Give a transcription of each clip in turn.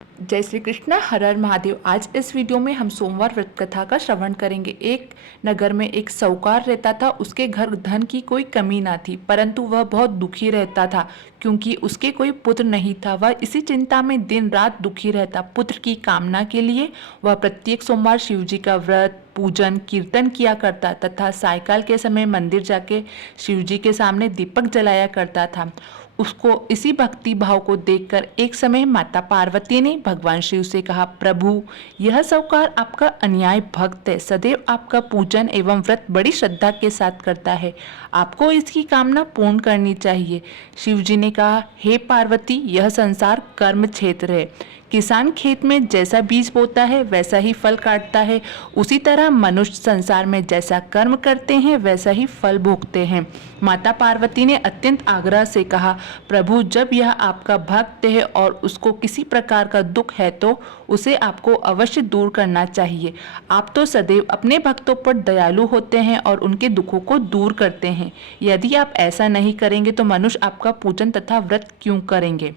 जय श्री कृष्णा, हर हर महादेव। आज इस वीडियो में हम सोमवार व्रत कथा का श्रवण करेंगे। एक नगर में एक साहूकार रहता था। उसके घर धन की कोई कमी ना थी, परंतु वह बहुत दुखी रहता था क्योंकि उसके कोई पुत्र नहीं था। वह इसी चिंता में दिन रात दुखी रहता। पुत्र की कामना के लिए वह प्रत्येक सोमवार शिव जी का व्रत, पूजन, कीर्तन किया करता तथा सायकाल के समय मंदिर जाके शिव जी के सामने दीपक जलाया करता था। उसको इसी भक्ति भाव को देखकर एक समय माता पार्वती ने भगवान शिव से कहा, प्रभु, यह साहूकार आपका अन्याय भक्त है, सदैव आपका पूजन एवं व्रत बड़ी श्रद्धा के साथ करता है, आपको इसकी कामना पूर्ण करनी चाहिए। शिव जी ने कहा, हे पार्वती, यह संसार कर्म क्षेत्र है। किसान खेत में जैसा बीज बोता है वैसा ही फल काटता है। उसी तरह मनुष्य संसार में जैसा कर्म करते हैं वैसा ही फल भोगते हैं। माता पार्वती ने अत्यंत आग्रह से कहा, प्रभु, जब यह आपका भक्त है और उसको किसी प्रकार का दुख है तो उसे आपको अवश्य दूर करना चाहिए। आप तो सदैव अपने भक्तों पर दयालु होते हैं और उनके दुखों को दूर करते हैं। यदि आप ऐसा नहीं करेंगे तो मनुष्य आपका पूजन तथा व्रत क्यों करेंगे।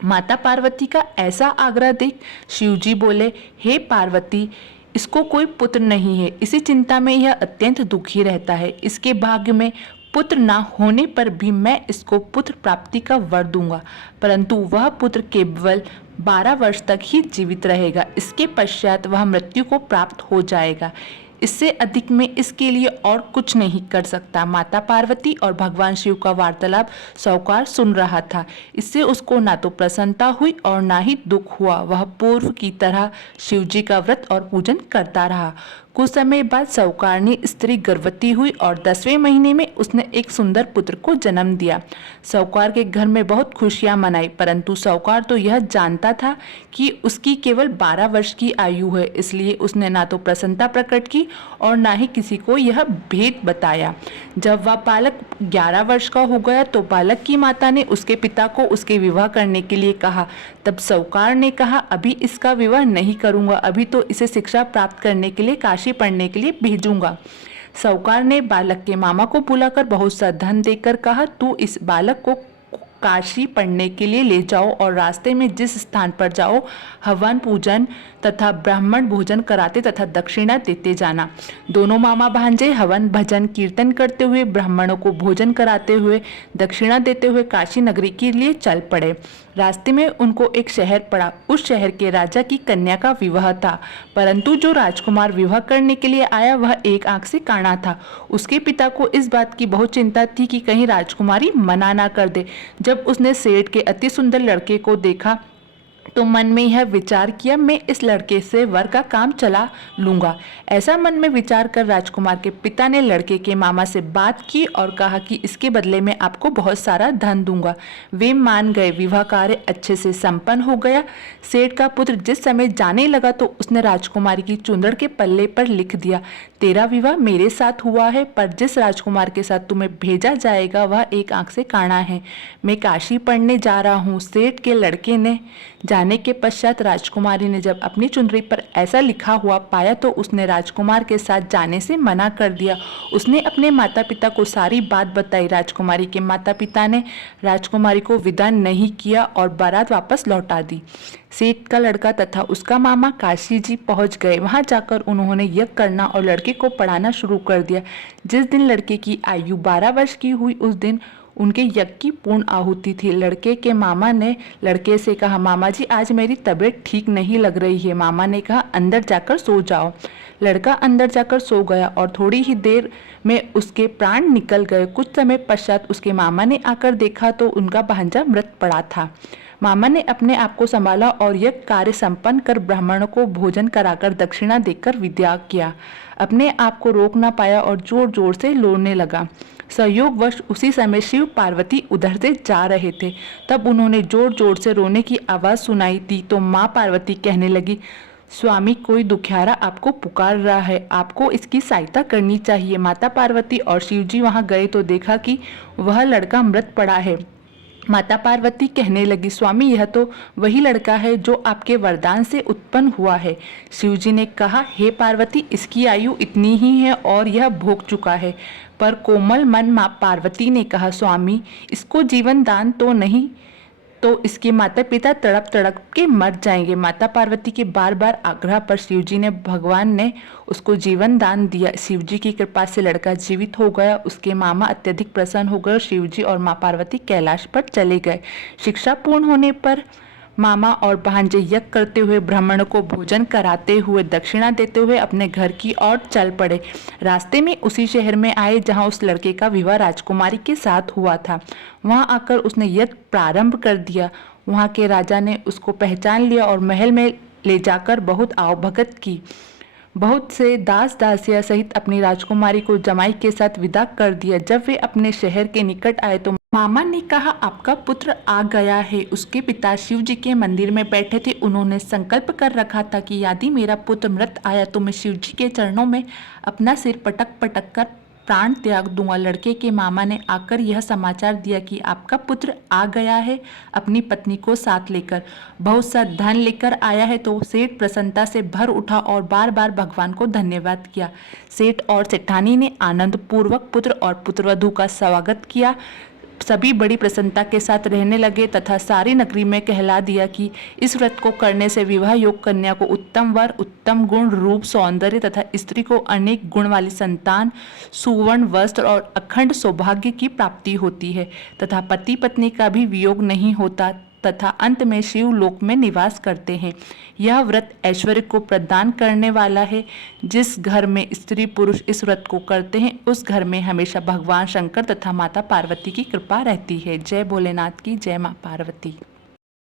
माता पार्वती का ऐसा आग्रह देख शिव जी बोले, हे पार्वती, इसको कोई पुत्र नहीं है। इसी चिंता में यह अत्यंत दुखी रहता है। इसके भाग्य में पुत्र ना होने पर भी मैं इसको पुत्र प्राप्ति का वर दूंगा, परंतु वह पुत्र केवल 12 वर्ष तक ही जीवित रहेगा। इसके पश्चात वह मृत्यु को प्राप्त हो जाएगा। इससे अधिक में इसके लिए और कुछ नहीं कर सकता। माता पार्वती और भगवान शिव का वार्तालाप साहूकार सुन रहा था। इससे उसको ना तो प्रसन्नता हुई और ना ही दुख हुआ। वह पूर्व की तरह शिव जी का व्रत और पूजन करता रहा। कुछ समय बाद साहूकारनी स्त्री गर्भवती हुई और 10वें महीने में उसने एक सुंदर पुत्र को जन्म दिया। साहूकार के घर में बहुत खुशियां मनाई, परंतु साहूकार तो यह जानता था कि उसकी केवल 12 वर्ष की आयु है, इसलिए उसने ना तो प्रसन्नता प्रकट की और ना ही किसी को यह भेद बताया। जब वह बालक 11 वर्ष का हो गया तो बालक की माता ने उसके पिता को उसके विवाह करने के लिए कहा। तब साहूकार ने कहा, अभी इसका विवाह नहीं करूंगा, अभी तो इसे शिक्षा प्राप्त करने के लिए काशी पढ़ने के लिए भेजूंगा। साहूकार ने बालक के मामा को बुलाकर बहुत सा धन देकर कहा, तू इस बालक को काशी पढ़ने के लिए ले जाओ और रास्ते में जिस स्थान पर जाओ हवन पूजन तथा ब्राह्मण भोजन कराते तथा दक्षिणा देते जाना। दोनों मामा भांजे हवन भजन कीर्तन करते हुए, ब्राह्मणों को भोजन कराते हुए, दक्षिणा देते हुए काशी नगरी के लिए चल पड़े। रास्ते में उनको एक शहर पड़ा। उस शहर के राजा की कन्या का विवाह था, परंतु जो राजकुमार विवाह करने के लिए आया वह एक आंख से काना था। उसके पिता को इस बात की बहुत चिंता थी कि कहीं राजकुमारी मना ना कर दे। जब उसने सेठ के अति सुंदर लड़के को देखा तो मन में यह विचार किया, मैं इस लड़के से वर का काम चला लूंगा। ऐसा मन में विचार कर राजकुमार के पिता ने लड़के के मामा से बात की और कहा कि इसके बदले में आपको बहुत सारा धन दूंगा। वे मान गए। विवाह कार्य अच्छे से संपन्न हो गया। सेठ का पुत्र जिस समय जाने लगा तो उसने राजकुमारी की चुंदड़ के पल्ले पर लिख दिया, तेरा विवाह मेरे साथ हुआ है, पर जिस राजकुमार के साथ तुम्हें भेजा जाएगा वह एक आंख से काना है। मैं काशी पढ़ने जा रहा हूँ। सेठ के लड़के ने जाने के पश्चात राजकुमारी ने जब अपनी चुनरी पर ऐसा लिखा हुआ पाया तो उसने राजकुमार के साथ जाने से मना कर दिया। उसने अपने माता पिता को सारी बात बताई। राजकुमारी के माता पिता ने राजकुमारी को विदा नहीं किया और बारात वापस लौटा दी। सेठ का लड़का तथा उसका मामा काशी जी पहुंच गए। वहां जाकर उन्होंने यज्ञ करना और लड़के को पढ़ाना शुरू कर दिया। जिस दिन लड़के की आयु 12 वर्ष की हुई उस दिन उनके यज्ञ की पूर्ण आहुति थी। लड़के के मामा ने लड़के से कहा, मामा जी, आज मेरी तबीयत ठीक नहीं लग रही है। मामा ने कहा, अंदर जाकर सो जाओ। लड़का अंदर जाकर सो गया और थोड़ी ही देर में उसके प्राण निकल गए। कुछ समय पश्चात उसके मामा ने आकर देखा तो उनका भांजा मृत पड़ा था। मामा ने अपने आप को संभाला और यह कार्य संपन्न कर ब्राह्मणों को भोजन कराकर दक्षिणा देकर विदा किया। अपने आप को रोक ना पाया और जोर जोर से रोने लगा। संयोगवश उसी समय शिव पार्वती उधर से जा रहे थे। तब उन्होंने जोर जोर से रोने की आवाज़ सुनाई दी तो माँ पार्वती कहने लगी, स्वामी, कोई दुखियारा आपको पुकार रहा है, आपको इसकी सहायता करनी चाहिए। माता पार्वती और शिवजी वहां गए तो देखा कि वह लड़का मृत पड़ा है। माता पार्वती कहने लगी, स्वामी, यह तो वही लड़का है जो आपके वरदान से उत्पन्न हुआ है। शिवजी ने कहा, हे पार्वती, इसकी आयु इतनी ही है और यह भोग चुका है। पर कोमल मन माँ पार्वती ने कहा, स्वामी, इसको जीवन दान तो नहीं तो इसके माता पिता तड़प तड़प के मर जाएंगे। माता पार्वती के बार बार आग्रह पर शिवजी ने भगवान ने उसको जीवन दान दिया। शिवजी की कृपा से लड़का जीवित हो गया। उसके मामा अत्यधिक प्रसन्न हो गए। शिवजी और माँ पार्वती कैलाश पर चले गए। शिक्षा पूर्ण होने पर मामा और भांजे यज्ञ करते हुए ब्राह्मणों को भोजन कराते हुए दक्षिणा देते हुए अपने घर की ओर चल पड़े। रास्ते में उसी शहर में आए जहां उस लड़के का विवाह राजकुमारी के साथ हुआ था। वहां आकर उसने यज्ञ प्रारंभ कर दिया। वहां के राजा ने उसको पहचान लिया और महल में ले जाकर बहुत आवभगत की। बहुत से दास दासिया सहित अपनी राजकुमारी को जमाई के साथ विदा कर दिया। जब वे अपने शहर के निकट आए तो मामा ने कहा, आपका पुत्र आ गया है। उसके पिता शिव जी के मंदिर में बैठे थे। उन्होंने संकल्प कर रखा था कि यदि मेरा पुत्र मृत आया तो मैं शिव जी के चरणों में अपना सिर पटक पटक कर प्राण त्याग दूंगा। लड़के के मामा ने आकर यह समाचार दिया कि आपका पुत्र आ गया है, अपनी पत्नी को साथ लेकर बहुत सा धन लेकर आया है। तो सेठ प्रसन्नता से भर उठा और बार बार भगवान को धन्यवाद किया। सेठ और सेठानी ने आनंद पूर्वक पुत्र और पुत्रवधू का स्वागत किया। सभी बड़ी प्रसन्नता के साथ रहने लगे तथा सारी नगरी में कहला दिया कि इस व्रत को करने से विवाह योग कन्या को उत्तम वर, उत्तम गुण, रूप, सौंदर्य तथा स्त्री को अनेक गुण वाली संतान, सुवर्ण वस्त्र और अखंड सौभाग्य की प्राप्ति होती है तथा पति पत्नी का भी वियोग नहीं होता तथा अंत में शिव लोक में निवास करते हैं। यह व्रत ऐश्वर्य को प्रदान करने वाला है। जिस घर में स्त्री पुरुष इस व्रत को करते हैं उस घर में हमेशा भगवान शंकर तथा माता पार्वती की कृपा रहती है। जय भोलेनाथ की जय, माँ पार्वती।